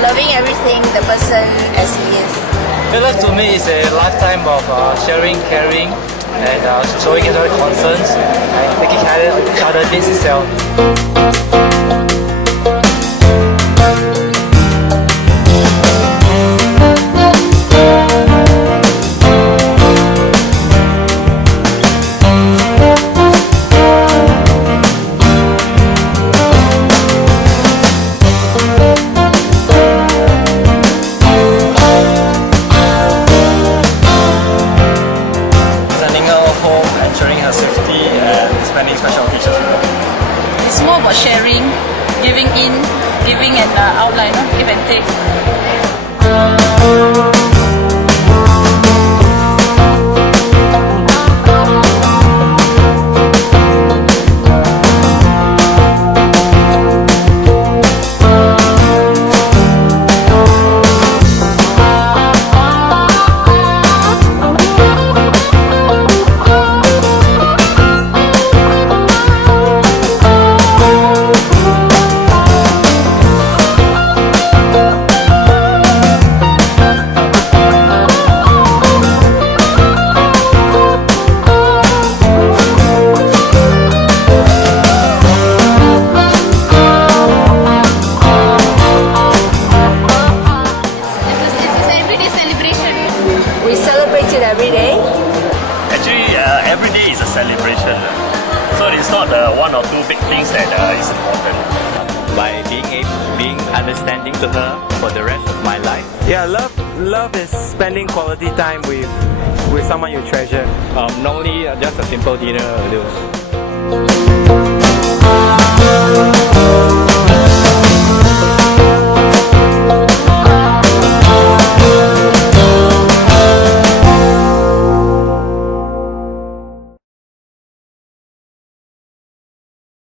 loving everything, the person as he is. Love to me is a lifetime of sharing, caring, and showing each other concerns and taking care of each other needs itself. Ensuring her safety and spending special occasions with her. It's more about sharing, giving and outline, give and take. We celebrate it every day. Actually, every day is a celebration. So it's not one or two big things that is important. By being understanding to her for the rest of my life. Yeah, love is spending quality time with someone you treasure. Normally, just a simple dinner will do.